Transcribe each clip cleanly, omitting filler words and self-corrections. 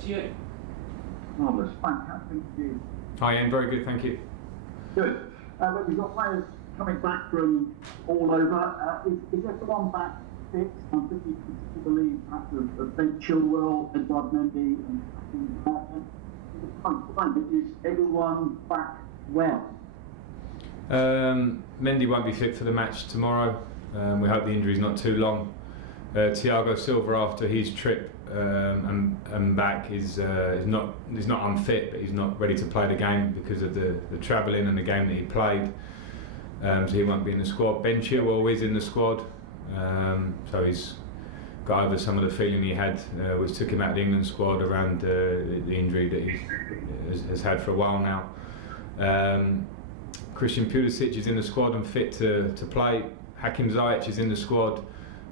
To you. Marvellous. Fantastic. Thank you. Hi Ian, very good, thank you. Good. Look, you've got players coming back from all over. Is everyone back fit? I'm thinking particularly perhaps of Ben Chilwell, Edward Mendy and is everyone back well? Mendy won't be fit for the match tomorrow. We hope the injury's not too long. Thiago Silva, after his trip and back, is not unfit, but he's not ready to play the game because of the travelling and the game that he played. So he won't be in the squad. Ben Chilwell is in the squad, so he's got over some of the feeling he had, which took him out of the England squad around the injury that he has had for a while now. Christian Pulisic is in the squad and fit to play. Hakim Ziyech is in the squad,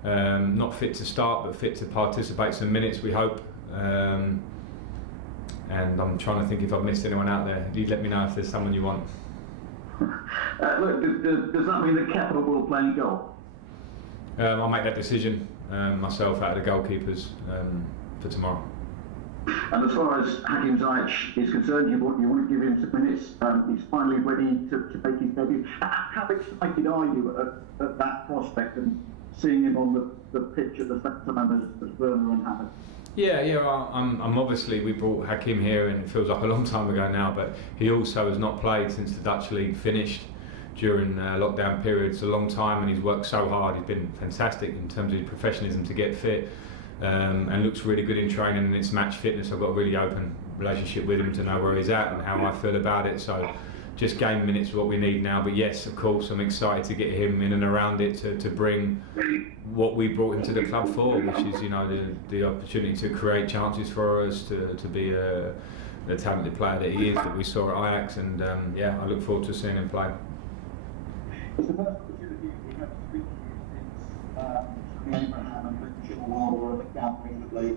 not fit to start but fit to participate some minutes, we hope. And I'm trying to think if I've missed anyone out there. You let me know if there's someone you want. Look, does that mean that Kepa will play in goal? I'll make that decision myself out of the goalkeepers for tomorrow. And as far as Hakim Ziyech is concerned, you want to give him some minutes. He's finally ready to make his debut. How excited are you at that prospect and seeing him on the pitch at the same time as Werner and Havertz? Yeah. I'm obviously, we brought Hakim here and it feels like a long time ago now, but he also has not played since the Dutch league finished during lockdown period. It's a long time and he's worked so hard. He's been fantastic in terms of his professionalism to get fit. And looks really good in training and it's match fitness. I've got a really open relationship with him to know where he's at and how I feel about it. So just game minutes is what we need now. But yes, of course, I'm excited to get him in and around it to bring what we brought him to the club for, which is, you know, the opportunity to create chances for us, to be the talented player that he is, that we saw at Ajax. And yeah, I look forward to seeing him play. It's the first opportunity we have to speak to since Abraham and Chilwell were at the gathering that they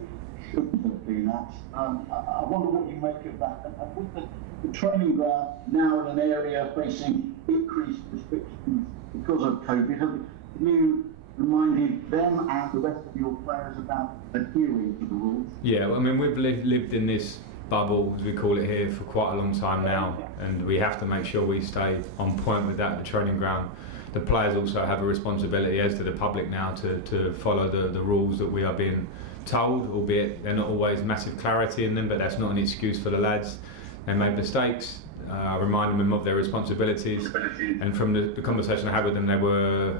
shouldn't have been at. I wonder what you make of that. And with the training ground now in an area facing increased restrictions because of COVID, have you reminded them and the rest of your players about adhering to the rules? Yeah, well, I mean, we've lived in this bubble, as we call it here, for quite a long time now, and we have to make sure we stay on point with that at the training ground. The players also have a responsibility, as do the public now, to follow the rules that we are being told, albeit they're not always massive clarity in them, but that's not an excuse for the lads. They made mistakes. I reminded them of their responsibilities, and from the conversation I had with them, they were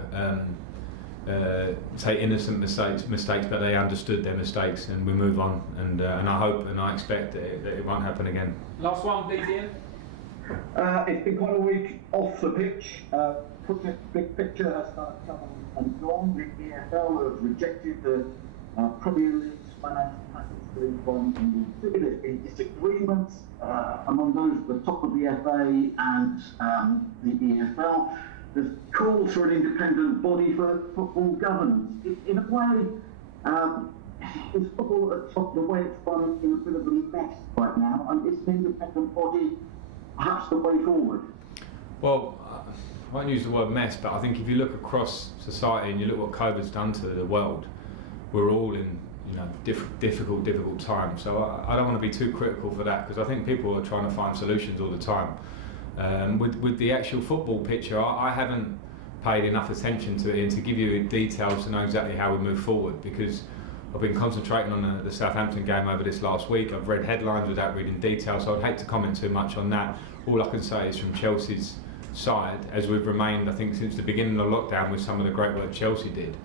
say innocent mistakes, but they understood their mistakes, and we move on. And I hope and I expect that it won't happen again. Last one, please, Ian. It's been quite a week off the pitch. Big picture has started to come and gone. The EFL have rejected the Premier League's financial package from the city. There's been disagreements among those at the top of the FA and the EFL. There's calls for an independent body for football governance. In a way, is football at the top of the way it's run in a bit of a mess right now, and is an independent body perhaps the way forward? Well, I won't use the word mess, but I think if you look across society and you look what COVID's done to the world, we're all in, you know, difficult times. So I don't want to be too critical for that, because I think people are trying to find solutions all the time. With the actual football picture, I haven't paid enough attention to it and to give you details to know exactly how we move forward, because I've been concentrating on the Southampton game over this last week. I've read headlines without reading details, so I'd hate to comment too much on that. All I can say is from Chelsea's side, as we've remained, I think, since the beginning of the lockdown with some of the great work Chelsea did,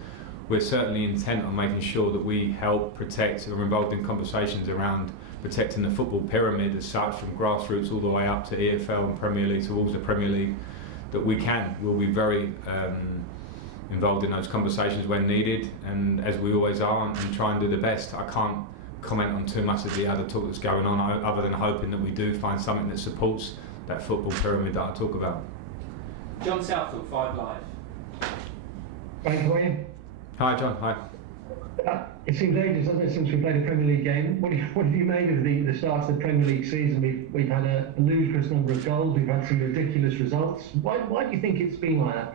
we're certainly intent on making sure that we help protect, and we're involved in conversations around protecting the football pyramid as such, from grassroots all the way up to EFL and Premier League towards the Premier League, that we can. We'll be very involved in those conversations when needed, and as we always are, and try and do the best. I can't comment on too much of the other talk that's going on, other than hoping that we do find something that supports that football pyramid that I talk about. John Southall, 5 Live. Hi, how are you? Hi John, hi. It seems ages, doesn't it, since we played a Premier League game. What have you made of the start of the Premier League season? We've had a ludicrous number of goals, we've had some ridiculous results. Why do you think it's been like that?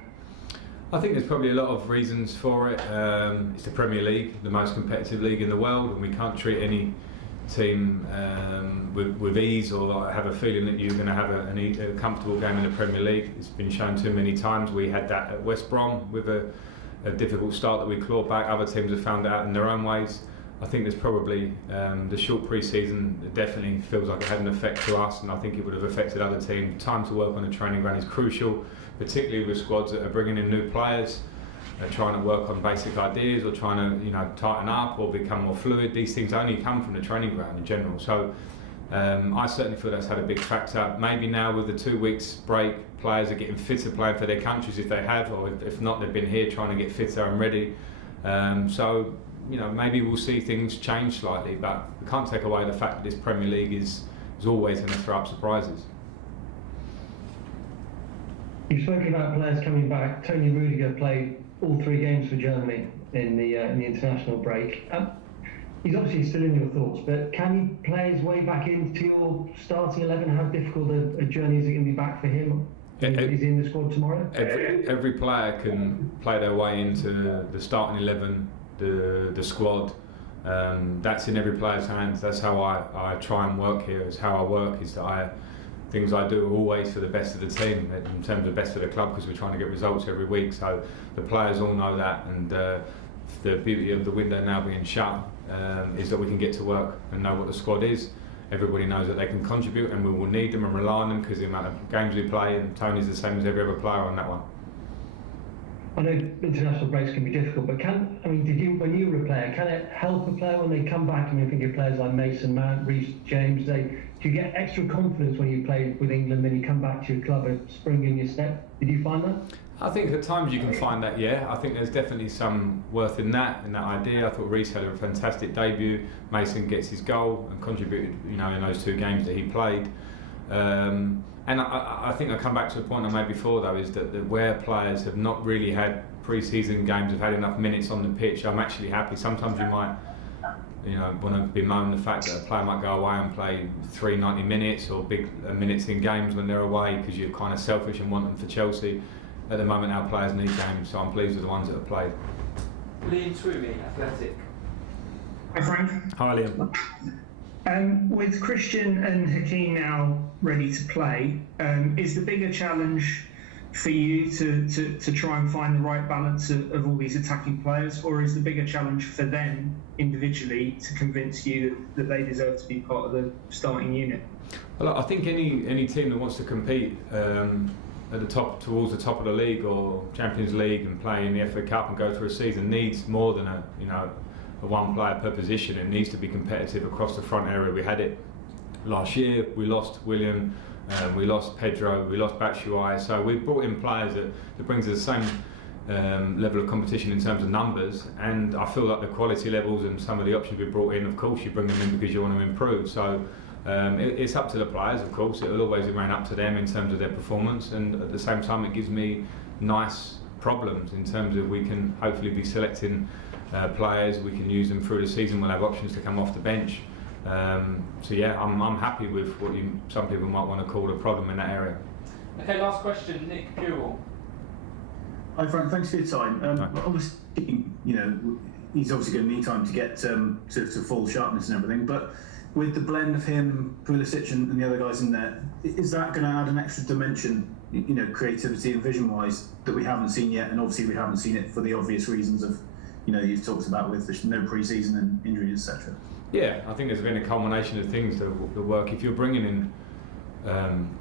I think there's probably a lot of reasons for it. It's the Premier League, the most competitive league in the world, and we can't treat any team with ease, or have a feeling that you're going to have a comfortable game in the Premier League. It's been shown too many times. We had that at West Brom with a difficult start that we clawed back. Other teams have found out in their own ways. I think there's probably the short pre-season definitely feels like it had an effect to us, and I think it would have affected other teams. Time to work on the training ground is crucial, particularly with squads that are bringing in new players, trying to work on basic ideas, or trying to tighten up or become more fluid. These things only come from the training ground in general. So I certainly feel that's had a big factor. Maybe now with the 2 weeks break, players are getting fitter playing for their countries if they have, or if not, they've been here trying to get fitter and ready. So maybe we'll see things change slightly, but we can't take away the fact that this Premier League is always going to throw up surprises. You've spoken about players coming back. Tony Rudiger played all 3 games for Germany in the international break. He's obviously still in your thoughts, but can he play his way back into your starting 11? How difficult a journey is it going to be back for him? Is he in the squad tomorrow? Every player can play their way into the starting 11, the squad. That's in every player's hands. That's how I try and work here. It's how I work. Is that things I do are always for the best of the team, in terms of best for the club, because we're trying to get results every week. So the players all know that, and the beauty of the window now being shut is that we can get to work and know what the squad is. Everybody knows that they can contribute, and we will need them and rely on them because the amount of games we play, and Tony's the same as every other player on that one. I know international breaks can be difficult, but when you were a player, can it help a player when they come back? I think of players like Mason Mount, Reece James. Do you get extra confidence when you play with England, then you come back to your club and spring in your step? Did you find that? I think at times you can find that, yeah. I think there's definitely some worth in that idea. I thought Reece had a fantastic debut. Mason gets his goal and contributed, in those 2 games that he played. And I think I come back to a point I made before, though, is that where players have not really had pre-season games, have had enough minutes on the pitch, I'm actually happy. Sometimes you might, want to bemoan the fact that a player might go away and play 90 minutes or big minutes in games when they're away because you're kind of selfish and want them for Chelsea. At the moment, our players need games, so I'm pleased with the ones that have played. Liam Twomey, Athletic. Hi Frank. Hi Liam. With Christian and Hakeem now ready to play, is the bigger challenge for you to try and find the right balance of all these attacking players, or is the bigger challenge for them individually to convince you that they deserve to be part of the starting unit? Well, I think any team that wants to compete at the top, towards the top of the league or Champions League, and play in the FA Cup and go through a season needs more than a one player per position. It needs to be competitive across the front area. We had it last year. We lost William, we lost Pedro, we lost Batshuayi. So we brought in players that brings us the same level of competition in terms of numbers, and I feel like the quality levels and some of the options we brought in, of course you bring them in because you want to improve. So it's up to the players, of course. It'll always remain up to them in terms of their performance, and at the same time it gives me nice problems in terms of we can hopefully be selecting players. We can use them through the season. We'll have options to come off the bench. So yeah, I'm happy with what some people might want to call a problem in that area. Okay, last question, Nick Pewell. Hi Frank, thanks for your time. Obviously, he's obviously going to need time to get to full sharpness and everything, but with the blend of him, Pulisic and the other guys in there, is that going to add an extra dimension, creativity and vision-wise, that we haven't seen yet? And obviously we haven't seen it for the obvious reasons of, you've talked about with no pre-season and injuries, etc. Yeah, I think there's been a culmination of things that work. If you're bringing in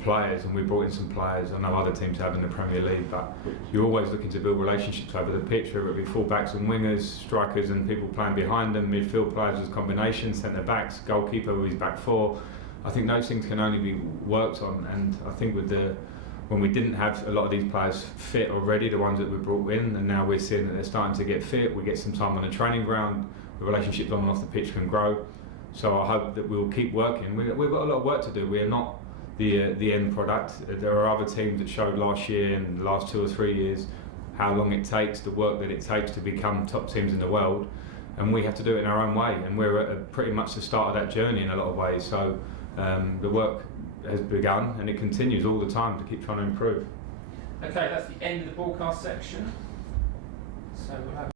players, and we brought in some players, I know other teams have in the Premier League, but you're always looking to build relationships over the pitch, whether it be full-backs and wingers, strikers and people playing behind them, midfield players as combinations, centre-backs, goalkeeper with his back four. I think those things can only be worked on, and I think when we didn't have a lot of these players fit already, the ones that we brought in, and now we're seeing that they're starting to get fit, we get some time on the training ground, the relationships on and off the pitch can grow. So I hope that we'll keep working. We've got a lot of work to do. We are not the end product. There are other teams that showed last year and the last 2 or 3 years how long it takes, the work that it takes to become top teams in the world, and we have to do it in our own way, and we're at pretty much the start of that journey in a lot of ways. So the work has begun, and it continues all the time to keep trying to improve. Okay, that's the end of the broadcast section. So we'll have